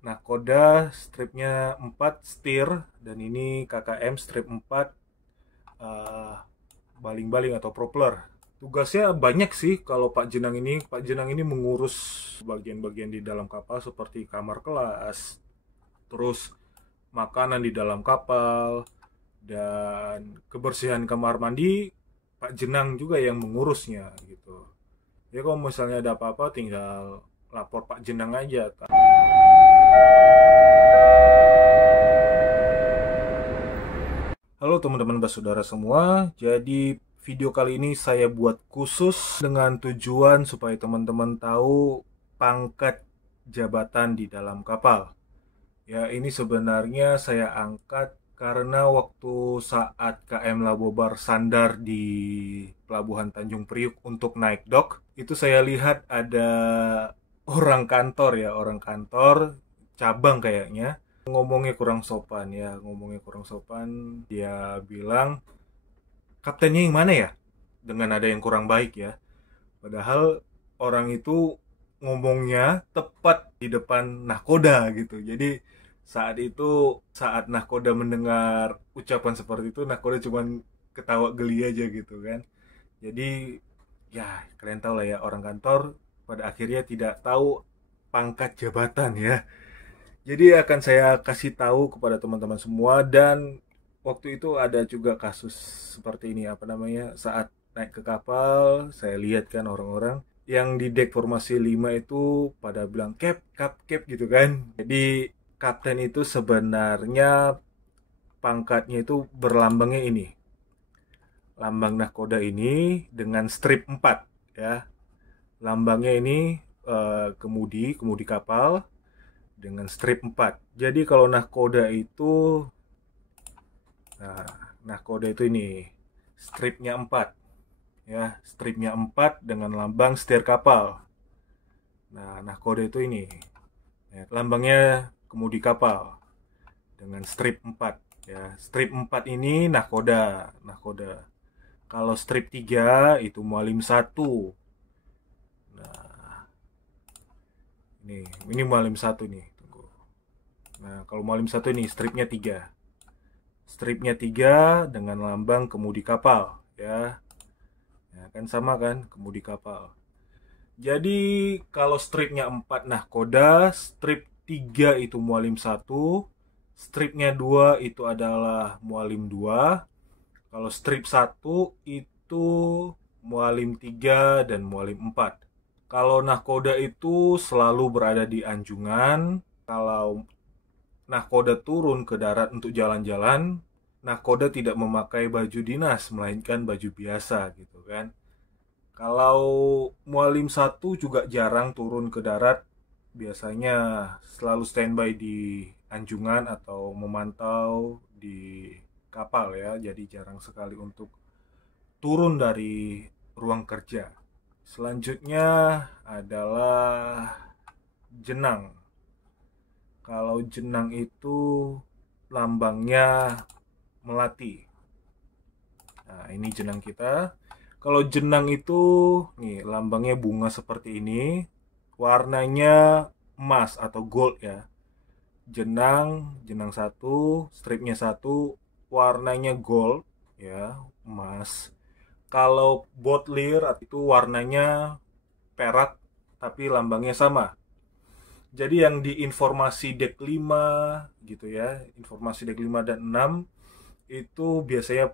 Nakoda stripnya 4 setir, dan ini KKM strip 4 baling-baling atau propeller. Tugasnya banyak sih kalau Pak Jenang ini. Pak Jenang ini mengurus bagian-bagian di dalam kapal seperti kamar kelas, terus makanan di dalam kapal, dan kebersihan kamar mandi Pak Jenang juga yang mengurusnya gitu. Ya kalau misalnya ada apa-apa tinggal lapor Pak Jenang aja. Halo teman-teman saudara semua. Jadi video kali ini saya buat khusus dengan tujuan supaya teman-teman tahu pangkat jabatan di dalam kapal. Ya, ini sebenarnya saya angkat karena waktu saat KM Labobar sandar di Pelabuhan Tanjung Priuk untuk naik dock, itu saya lihat ada orang kantor ya, orang kantor cabang kayaknya ngomongnya kurang sopan. Dia bilang, kaptennya yang mana ya, dengan ada yang kurang baik ya, padahal orang itu ngomongnya tepat di depan nahkoda gitu. Jadi saat nahkoda mendengar ucapan seperti itu, nahkoda cuman ketawa geli aja gitu kan. Jadi ya kalian tahu lah ya, orang kantor pada akhirnya tidak tahu pangkat jabatan ya. Jadi akan saya kasih tahu kepada teman-teman semua. Dan waktu itu ada juga kasus seperti ini, apa namanya, saat naik ke kapal, saya lihat kan orang-orang yang di dek formasi 5 itu pada bilang cap, cap, cap gitu kan. Jadi kapten itu sebenarnya pangkatnya itu berlambangnya ini. Lambang nahkoda ini dengan strip 4 ya. Lambangnya ini kemudi kapal dengan strip 4. Jadi kalau nahkoda itu, nahkoda itu ini stripnya 4 ya, stripnya 4 dengan lambang setir kapal. Nah, nahkoda itu ini ya, lambangnya kemudi kapal dengan strip 4 ya. Strip 4 ini nahkoda, nahkoda. Kalau strip 3 itu mualim 1. Nah, ini mualim 1 nih. Tunggu. Nah, kalau mualim 1 ini stripnya 3. Stripnya 3 dengan lambang kemudi kapal ya. Ya kan sama kan, kemudi kapal. Jadi kalau stripnya 4 nahkoda, strip 3 itu mualim 1, stripnya 2 itu adalah mualim 2. Kalau strip 1 itu mualim 3 dan mualim 4. Kalau nahkoda itu selalu berada di anjungan. Kalau nahkoda turun ke darat untuk jalan-jalan, nahkoda tidak memakai baju dinas, melainkan baju biasa gitu kan. Kalau mualim 1 juga jarang turun ke darat, biasanya selalu standby di anjungan atau memantau di kapal ya. Jadi jarang sekali untuk turun dari ruang kerja. Selanjutnya adalah jenang. Kalau jenang itu lambangnya melati. Nah, ini jenang kita. Kalau jenang itu nih lambangnya bunga seperti ini. Warnanya emas atau gold ya. Jenang satu, stripnya satu, warnanya gold ya, emas. Kalau botlir itu warnanya perak tapi lambangnya sama. Jadi yang di informasi dek 5 gitu ya, informasi dek 5 dan 6 itu biasanya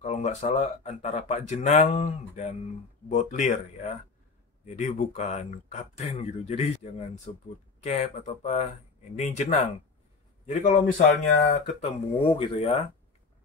kalau nggak salah antara Pak Jenang dan Botlir ya. Jadi bukan kapten gitu. Jadi jangan sebut cap atau apa. Ini Jenang. Jadi kalau misalnya ketemu gitu ya,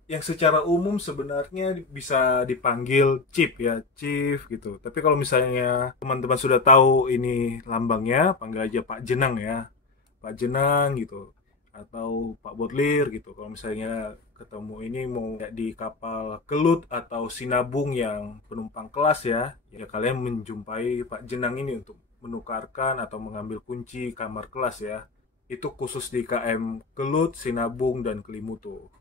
yang secara umum sebenarnya bisa dipanggil Chief ya, Chief gitu. Tapi kalau misalnya teman-teman sudah tahu ini lambangnya, panggil aja Pak Jenang ya. Pak Jenang gitu. Atau Pak Botlir gitu. Kalau misalnya ketemu ini mau di kapal Kelut atau Sinabung yang penumpang kelas ya, ya kalian menjumpai Pak Jenang ini untuk menukarkan atau mengambil kunci kamar kelas ya. Itu khusus di KM Kelut, Sinabung, dan Kelimutu.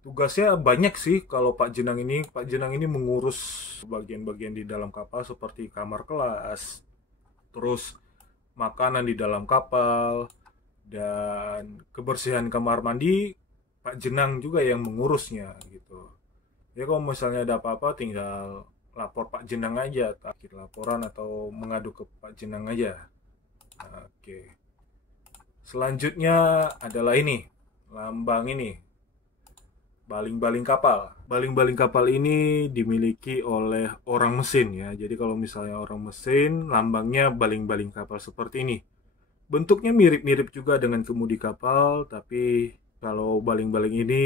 Tugasnya banyak sih kalau Pak Jenang ini. Pak Jenang ini mengurus bagian-bagian di dalam kapal seperti kamar kelas, terus makanan di dalam kapal, dan kebersihan kamar mandi Pak Jenang juga yang mengurusnya gitu. Ya kalau misalnya ada apa-apa tinggal lapor Pak Jenang aja, akhir laporan atau mengadu ke Pak Jenang aja. Nah, oke. Selanjutnya adalah ini, lambang ini, baling-baling kapal. Baling-baling kapal ini dimiliki oleh orang mesin ya. Jadi kalau misalnya orang mesin, lambangnya baling-baling kapal seperti ini. Bentuknya mirip-mirip juga dengan kemudi kapal, tapi kalau baling-baling ini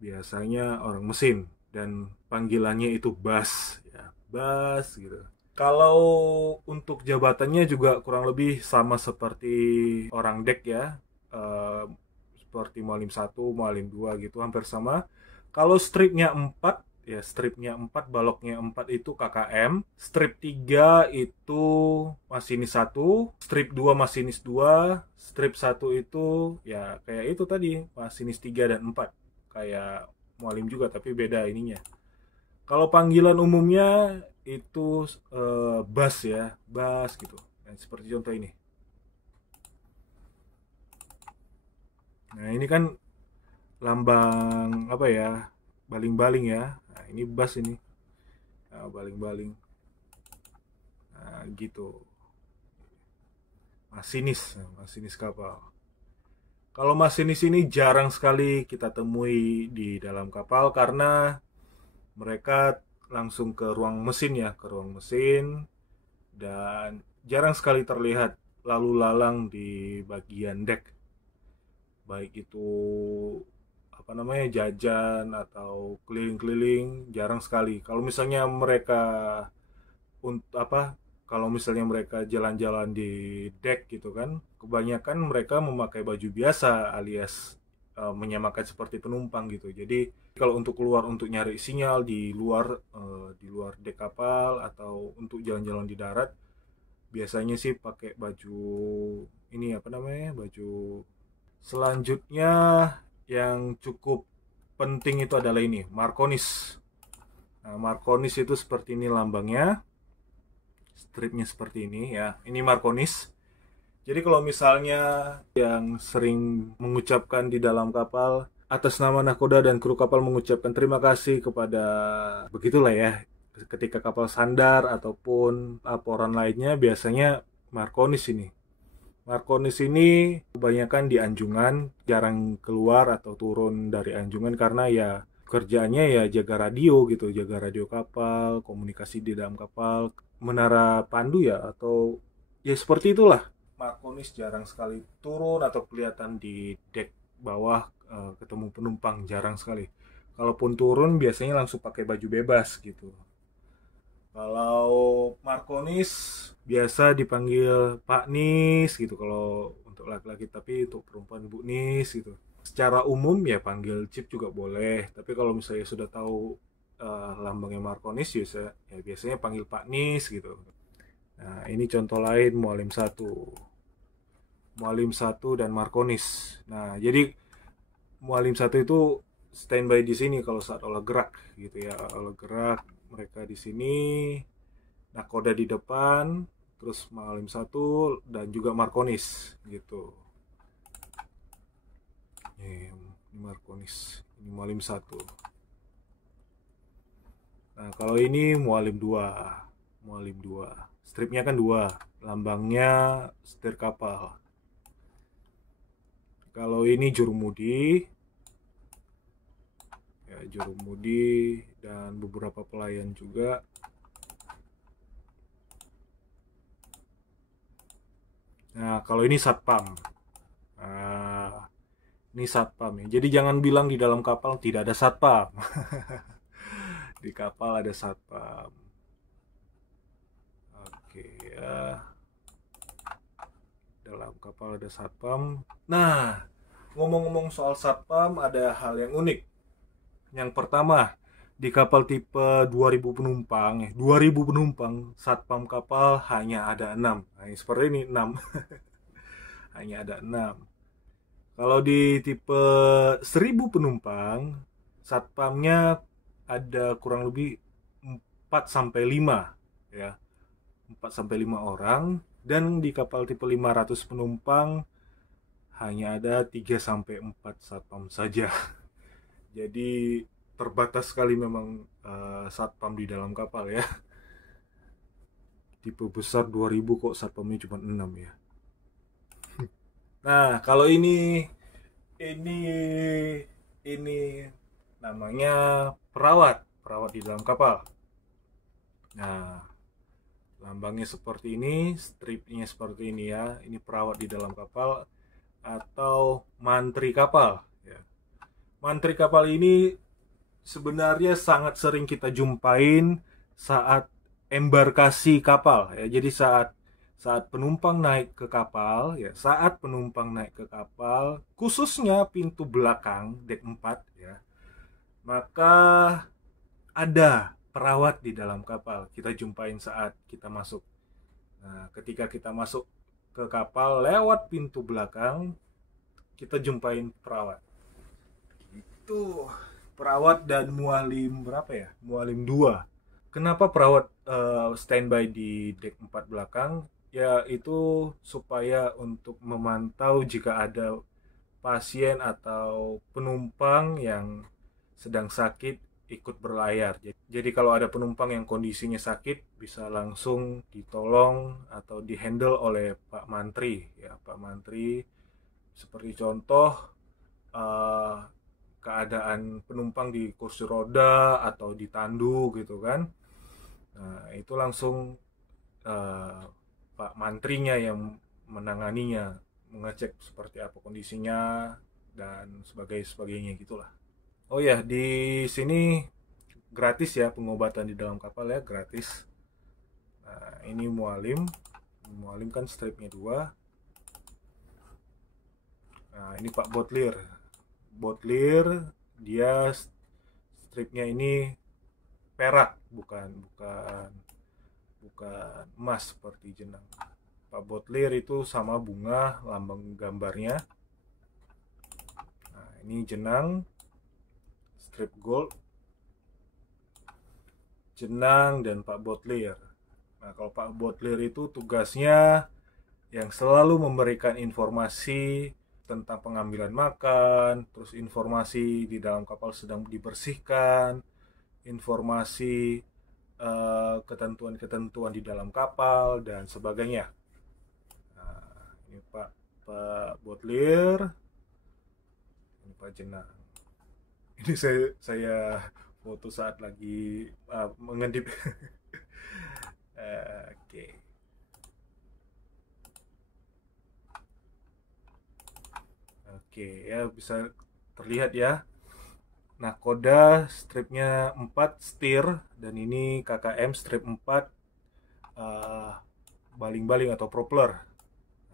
biasanya orang mesin dan panggilannya itu bas ya, bas gitu. Kalau untuk jabatannya juga kurang lebih sama seperti orang dek ya. Eh, Seperti Mualim 1, Mualim 2 gitu, hampir sama. Kalau stripnya 4, ya stripnya 4, baloknya 4 itu KKM. Strip 3 itu masinis 1, strip 2 masinis 2, strip 1 itu ya kayak itu tadi, masinis 3 dan 4. Kayak Mualim juga tapi beda ininya. Kalau panggilan umumnya itu bas ya, bas gitu. Dan seperti contoh ini. Nah, ini kan lambang apa ya? Baling-baling ya. Nah, ini bas ini. Nah, baling-baling. Nah, gitu. Masinis, masinis kapal. Kalau masinis ini jarang sekali kita temui di dalam kapal karena mereka langsung ke ruang mesin ya, ke ruang mesin, dan jarang sekali terlihat lalu lalang di bagian deck, baik itu apa namanya jajan atau keliling-keliling, jarang sekali. Kalau misalnya mereka untuk apa kalau misalnya mereka jalan-jalan di deck gitu kan, kebanyakan mereka memakai baju biasa alias menyamakan seperti penumpang gitu. Jadi kalau untuk keluar untuk nyari sinyal di luar dek kapal atau untuk jalan-jalan di darat, biasanya sih pakai baju ini apa namanya? Baju. Selanjutnya yang cukup penting itu adalah ini, Markonis. Nah, Markonis itu seperti ini lambangnya. Stripnya seperti ini ya. Ini Markonis. Jadi kalau misalnya yang sering mengucapkan di dalam kapal atas nama nakoda dan kru kapal mengucapkan terima kasih kepada begitulah ya. Ketika kapal sandar ataupun laporan lainnya biasanya Markonis ini. Markonis ini kebanyakan di anjungan, jarang keluar atau turun dari anjungan karena ya kerjaannya ya jaga radio gitu, jaga radio kapal, komunikasi di dalam kapal, menara pandu ya atau ya seperti itulah. Markonis jarang sekali turun atau kelihatan di dek bawah ketemu penumpang, jarang sekali. Kalaupun turun biasanya langsung pakai baju bebas gitu. Kalau Markonis biasa dipanggil Pak Nis gitu kalau untuk laki-laki, tapi untuk perempuan Bu Nis gitu. Secara umum ya panggil Cip juga boleh, tapi kalau misalnya sudah tahu lambangnya Markonis ya biasanya panggil Pak Nis gitu. Nah, ini contoh lain Mualim 1. Mualim 1 dan Markonis. Nah, jadi Mualim 1 itu standby di sini kalau saat olah gerak gitu ya. Olah gerak mereka di sini, nakoda di depan, terus Mualim 1 dan juga Markonis gitu. Ini Markonis, ini Mualim 1. Nah, kalau ini Mualim 2. Mualim 2. Stripnya kan 2, lambangnya setir kapal. Kalau ini jurumudi, ya jurumudi dan beberapa pelayan juga. Nah, kalau ini satpam. Nah, ini satpam ya. Jadi jangan bilang di dalam kapal tidak ada satpam. Di kapal ada satpam. Oke ya. Dalam kapal ada satpam. Nah, ngomong-ngomong soal satpam, ada hal yang unik. Yang pertama, di kapal tipe 2000 penumpang, 2000 penumpang, satpam kapal hanya ada 6. Nah, seperti ini 6. Hanya ada 6. Kalau di tipe 1000 penumpang, satpamnya ada kurang lebih 4 sampai 5 ya. 4 sampai 5 orang. Dan di kapal tipe 500 penumpang hanya ada 3-4 satpam saja. Jadi terbatas sekali memang satpam di dalam kapal ya. Tipe besar 2000 kok satpamnya cuma 6 ya. Nah, kalau ini ini namanya perawat, perawat di dalam kapal. Nah, lambangnya seperti ini, stripnya seperti ini ya. Ini perawat di dalam kapal atau mantri kapal ya. Mantri kapal ini sebenarnya sangat sering kita jumpain saat embarkasi kapal ya. Jadi saat saat penumpang naik ke kapal ya, saat penumpang naik ke kapal, khususnya pintu belakang deck 4 ya, maka ada perawat di dalam kapal. Kita jumpain saat kita masuk. Nah, ketika kita masuk ke kapal lewat pintu belakang, kita jumpain perawat. Itu perawat dan mualim berapa ya? Mualim 2. Kenapa perawat standby di deck 4 belakang? Ya itu supaya untuk memantau jika ada pasien atau penumpang yang sedang sakit ikut berlayar. Jadi kalau ada penumpang yang kondisinya sakit bisa langsung ditolong atau dihandle oleh Pak Mantri ya, Pak Mantri. Seperti contoh eh, keadaan penumpang di kursi roda atau ditandu gitu kan. Nah, itu langsung eh, Pak Mantrinya yang menanganinya, mengecek seperti apa kondisinya dan sebagainya gitulah. Oh ya, di sini gratis ya pengobatan di dalam kapal ya, gratis. Nah, ini mualim. Mualim kan stripnya 2. Nah, ini Pak Botlir. Botlir dia stripnya ini perak, bukan bukan bukan emas seperti jenang. Pak Botlir itu sama bunga lambang gambarnya. Nah, ini jenang strip gold, jenang dan Pak Botlir. Nah, kalau Pak Botlir itu tugasnya yang selalu memberikan informasi tentang pengambilan makan, terus informasi di dalam kapal sedang dibersihkan, informasi ketentuan-ketentuan di dalam kapal dan sebagainya. Nah, ini Pak Botlir, ini Pak Jenang. Ini saya foto saat lagi mengedip. Oke. Oke, ya bisa terlihat ya. Nah, Koda stripnya 4 setir dan ini KKM strip 4 baling-baling atau propeller.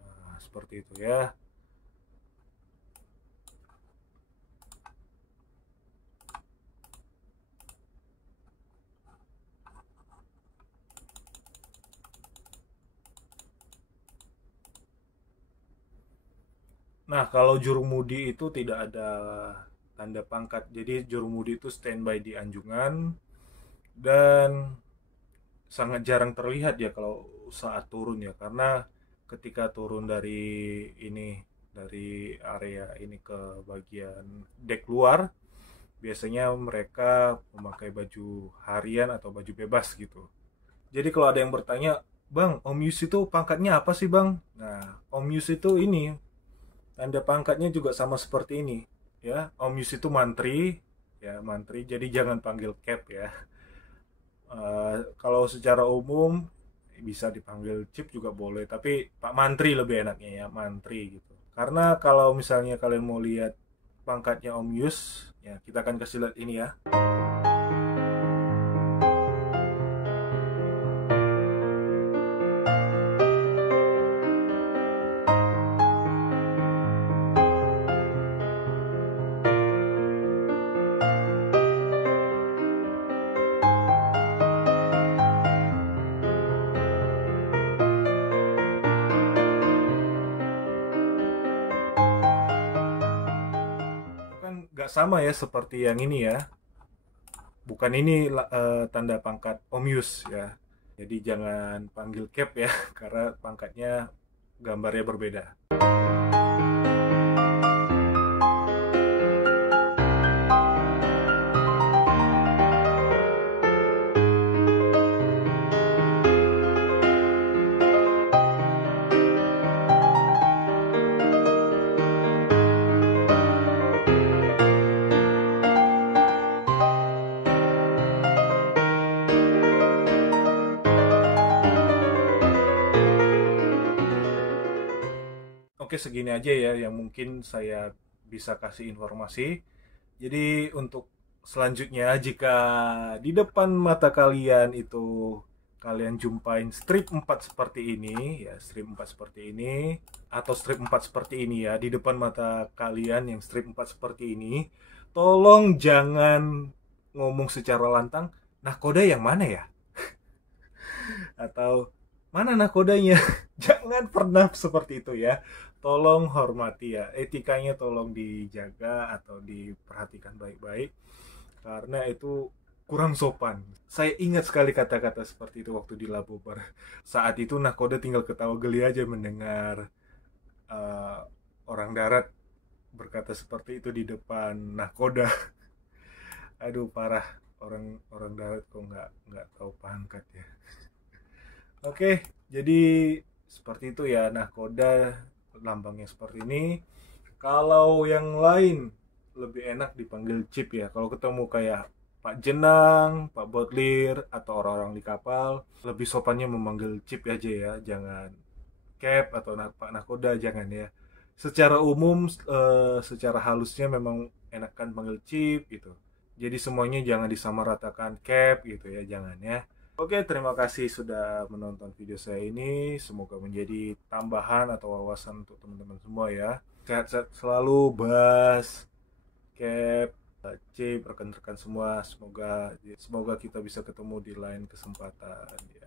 Nah, seperti itu ya. Nah, kalau jurumudi itu tidak ada tanda pangkat. Jadi jurumudi itu standby di anjungan dan sangat jarang terlihat ya kalau saat turun ya, karena ketika turun dari ini, dari area ini ke bagian deck luar, biasanya mereka memakai baju harian atau baju bebas gitu. Jadi kalau ada yang bertanya, Bang, Om Yus itu pangkatnya apa sih Bang? Nah, Om Yus itu ini, tanda pangkatnya juga sama seperti ini. Ya, Om Yus itu mantri, ya mantri, jadi jangan panggil Cap ya. Kalau secara umum bisa dipanggil Chip juga boleh, tapi Pak Mantri lebih enaknya ya, Mantri gitu. Karena kalau misalnya kalian mau lihat pangkatnya Om Yus, ya kita akan kasih lihat ini ya. Kan nggak sama ya seperti yang ini ya. Bukan ini tanda pangkat Om Yus ya. Jadi jangan panggil Cap ya, karena pangkatnya gambarnya berbeda. Oke, segini aja ya yang mungkin saya bisa kasih informasi. Jadi untuk selanjutnya, jika di depan mata kalian itu kalian jumpain strip 4 seperti ini, ya strip 4 seperti ini, atau strip 4 seperti ini ya, di depan mata kalian yang strip 4 seperti ini, tolong jangan ngomong secara lantang, nahkoda yang mana ya? Atau mana nahkodanya? Jangan pernah seperti itu ya. Tolong hormati ya, etikanya tolong dijaga atau diperhatikan baik-baik karena itu kurang sopan. Saya ingat sekali kata-kata seperti itu waktu di Labobar. Saat itu nahkoda tinggal ketawa geli aja mendengar uh, orang darat berkata seperti itu di depan nahkoda. Aduh parah, orang darat kok nggak tahu pangkat ya. Oke, jadi seperti itu ya nahkoda, lambangnya seperti ini. Kalau yang lain lebih enak dipanggil Cip ya. Kalau ketemu kayak Pak Jenang, Pak Botlir, atau orang-orang di kapal, lebih sopannya memanggil Cip aja ya. Jangan Cap atau Pak Nakoda, jangan ya. Secara umum, secara halusnya memang enakan panggil Cip gitu. Jadi semuanya jangan disamaratakan Cap gitu ya, jangan ya. Oke, terima kasih sudah menonton video saya ini. Semoga menjadi tambahan atau wawasan untuk teman-teman semua ya. Sehat-sehat selalu, Bas, Cap, C, rekan-rekan semua. Semoga kita bisa ketemu di lain kesempatan ya.